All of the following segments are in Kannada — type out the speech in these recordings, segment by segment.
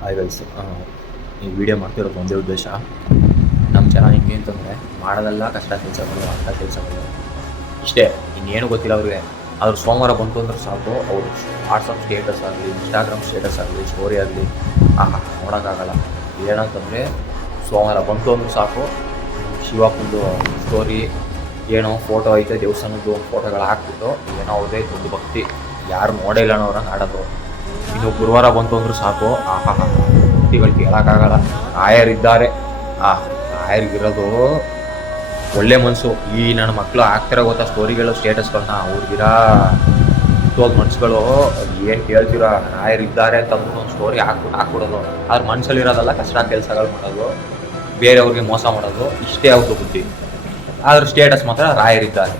ಹಾಯ್ ಗೈಸ್, ಈ ವಿಡಿಯೋ ಮಾಡ್ತಿರೋದು ಒಂದೇ ಉದ್ದೇಶ. ನಮ್ಮ ಜನ ಹೆಂಗೆ ಅಂತಂದರೆ ಮಾಡೋದೆಲ್ಲ ಕಷ್ಟ ಕೆಲಸಗಳು, ಅಂಥ ಕೆಲಸಗಳು ಇಷ್ಟೇ, ಇನ್ನೇನು ಗೊತ್ತಿಲ್ಲ ಅವ್ರಿಗೆ. ಆದ್ರೆ ಸೋಮವಾರ ಬಂತು ಅಂದ್ರೆ ಸಾಕು, ಅವರು ವಾಟ್ಸಪ್ ಸ್ಟೇಟಸ್ ಆಗಲಿ, ಇನ್ಸ್ಟಾಗ್ರಾಮ್ ಸ್ಟೇಟಸ್ ಆಗಲಿ, ಸ್ಟೋರಿ ಆಗಲಿ ನೋಡೋಕ್ಕಾಗಲ್ಲ. ಏನಂತಂದರೆ ಸೋಮವಾರ ಬಂತು ಅಂದ್ರೆ ಸಾಕು, ಶಿವಪ್ಪಂದು ಸ್ಟೋರಿ ಏನೋ ಫೋಟೋ ಐತೆ, ದೇವಸ್ಥಾನದ್ದು ಫೋಟೋಗಳು ಹಾಕ್ಬಿಟ್ಟು ಏನೋ ಅವ್ರದೇ ದೊಡ್ಡ ಭಕ್ತಿ, ಯಾರು ನೋಡೇ ಇಲ್ಲ ಅವ್ರಂಗೆ ಆಡೋದು. ಇನ್ನು ಗುರುವಾರ ಬಂತು ಅಂದ್ರೆ ಸಾಕು, ಭಕ್ತಿಗಳು ಕೇಳೋಕ್ಕಾಗಲ್ಲ. ರಾಯರಿದ್ದಾರೆ, ರಾಯರಿಗಿರೋದು ಒಳ್ಳೆ ಮನಸ್ಸು. ಈ ನನ್ನ ಮಕ್ಕಳು ಹಾಕ್ತಿರೋ ಗೊತ್ತಾ ಸ್ಟೋರಿಗಳು, ಸ್ಟೇಟಸ್ಗಳನ್ನ, ಅವ್ರಿಗಿರೋ ಹೋದ ಮನ್ಸುಗಳು ಏನು ಕೇಳ್ತಿರೋ. ರಾಯರಿದ್ದಾರೆ ಅಂತಂದ್ಬಿಟ್ಟು ಒಂದು ಸ್ಟೋರಿ ಹಾಕ್ಬಿಡೋದು. ಆದ್ರೆ ಮನಸ್ಸಲ್ಲಿರೋದಲ್ಲ ಕಷ್ಟ ಕೆಲಸಗಳು ಮಾಡೋದು, ಬೇರೆಯವ್ರಿಗೆ ಮೋಸ ಮಾಡೋದು, ಇಷ್ಟೇ ಅವ್ರದ್ದು ಬುದ್ಧಿ. ಆದ್ರೆ ಸ್ಟೇಟಸ್ ಮಾತ್ರ ರಾಯರಿದ್ದಾರೆ.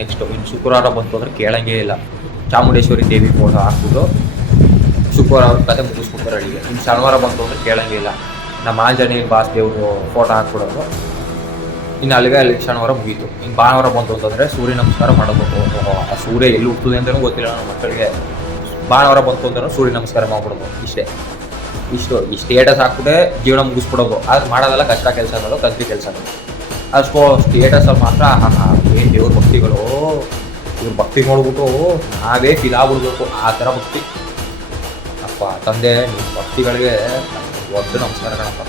ನೆಕ್ಸ್ಟು ಇನ್ನು ಶುಕ್ರವಾರ ಬಂತು ಅಂದರೆ ಕೇಳಂಗೇ ಇಲ್ಲ, ಚಾಮುಂಡೇಶ್ವರಿ ದೇವಿ ಫೋಟೋ ಹಾಕ್ಬಿಟ್ಟು ಶುಕ್ರವಾರ ಅವ್ರ ಕತೆ ಮುಗಿಸ್ಬಿಡ್ತಾರೆ ಅಲ್ಲಿಗೆ. ಇನ್ನು ಶನಿವಾರ ಬಂತು ಅಂದರೆ ಕೇಳಂಗೇ ಇಲ್ಲ, ನಮ್ಮ ಆಂಜನೇಯ ಬಾಸ್ ದೇವರು ಫೋಟೋ ಹಾಕ್ಬಿಡೋದು, ಇನ್ನು ಅಲ್ಲಿ ಶನಿವಾರ ಮುಗೀತು. ಇನ್ನು ಭಾನುವಾರ ಬಂತು ಅಂತಂದರೆ ಸೂರ್ಯ ನಮಸ್ಕಾರ ಮಾಡೋದು. ಆ ಸೂರ್ಯ ಎಲ್ಲಿ ಹುಟ್ಟುತ್ತದೆ ಅಂತಲೂ ಗೊತ್ತಿಲ್ಲ ನಮ್ಮ ಮಕ್ಕಳಿಗೆ. ಭಾನುವಾರ ಬಂತು ಅಂತಂದ್ರೆ ಸೂರ್ಯ ನಮಸ್ಕಾರ ಮಾಡ್ಬಿಡೋದು. ಇಷ್ಟು ಈ ಸ್ಟೇಟಸ್ ಹಾಕ್ಬಿಟ್ಟೆ ಜೀವನ ಮುಗಿಸ್ಬಿಡೋದು. ಅದು ಮಾಡೋದೆಲ್ಲ ಕಷ್ಟ ಕೆಲಸಗಳು, ಕಂತ್ರಿ ಕೆಲಸಗಳು. ಅಷ್ಟು ಸ್ಟೇಟಸಲ್ಲಿ ಮಾತ್ರ ಏನು ದೇವ್ರ ಭಕ್ತಿಗಳು, ಇವ್ರ ಭಕ್ತಿ ನೋಡ್ಬಿಟ್ಟು ನಾವೇ ಫಿದಾಗ್ಬಿಡ್ಬೇಕು, ಆ ಥರ ಭಕ್ತಿ. ಅಪ್ಪ ತಂದೆ ನಿಮ್ಮ ಭಕ್ತಿಗಳಿಗೆ ದೊಡ್ಡ ನಮಸ್ಕಾರ ಕಣಪ್ಪ.